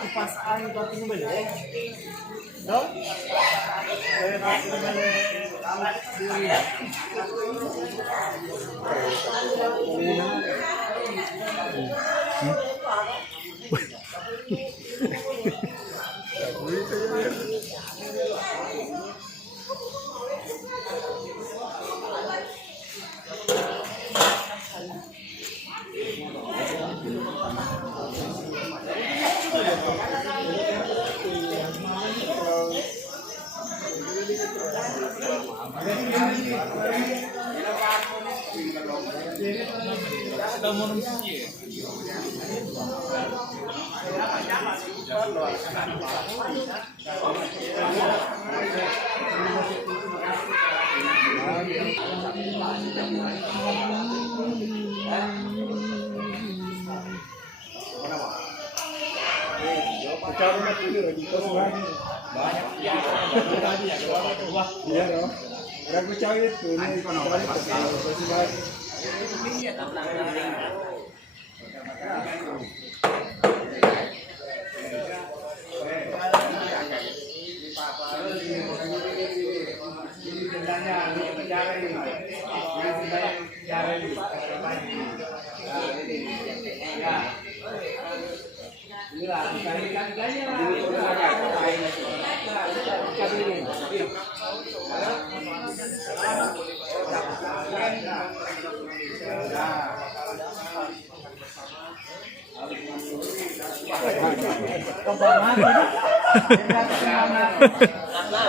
kipas angin batu beli, dong?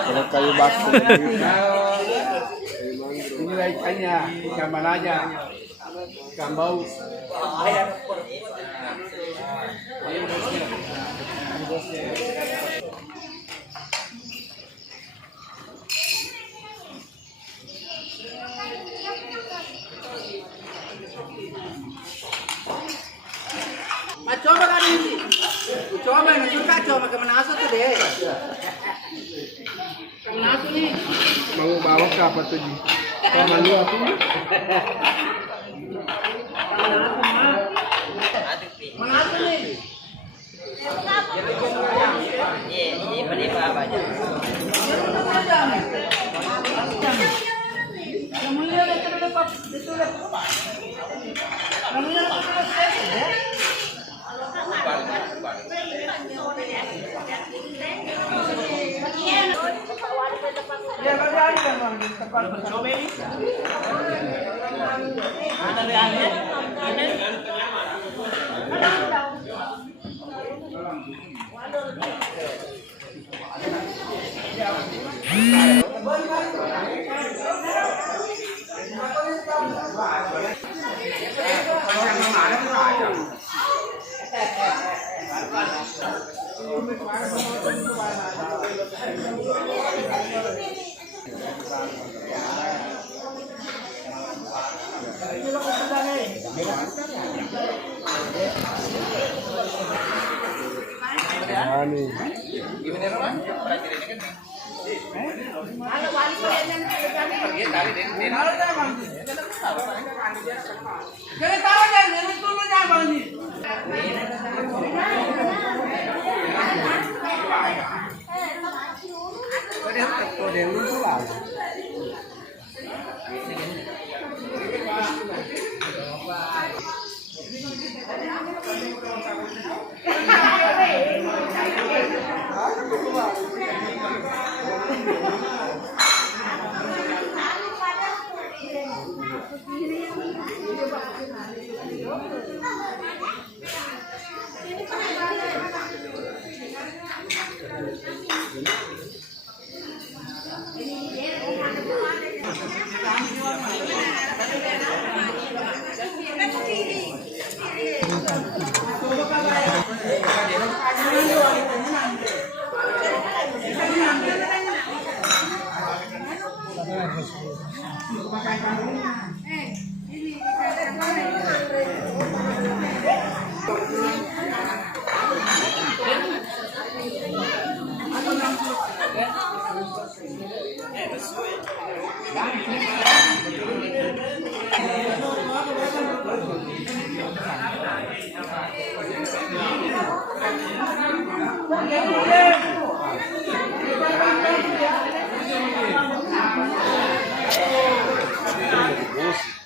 Kalau kayu batu inilah ikannya, ikan balanya, ikan bau. Coba kan ini, coba yang suka coba ke Manasut tuh deh. Ke Manasut nih. Mau bawa ke apa tuh Ji? Sama lu apa? Manasut nih. Ini apa aja? Yang mulia itu lepas, itu lepas. Yang mulia itu lepas ya. Ya, bagaimana kan tempat mencoba ini? Ada realnya?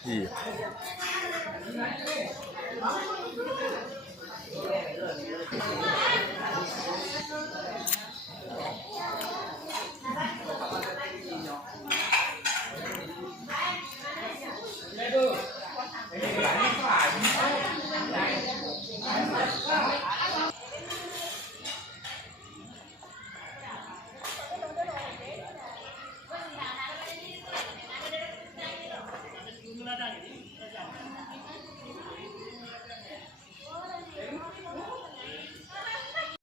Iya.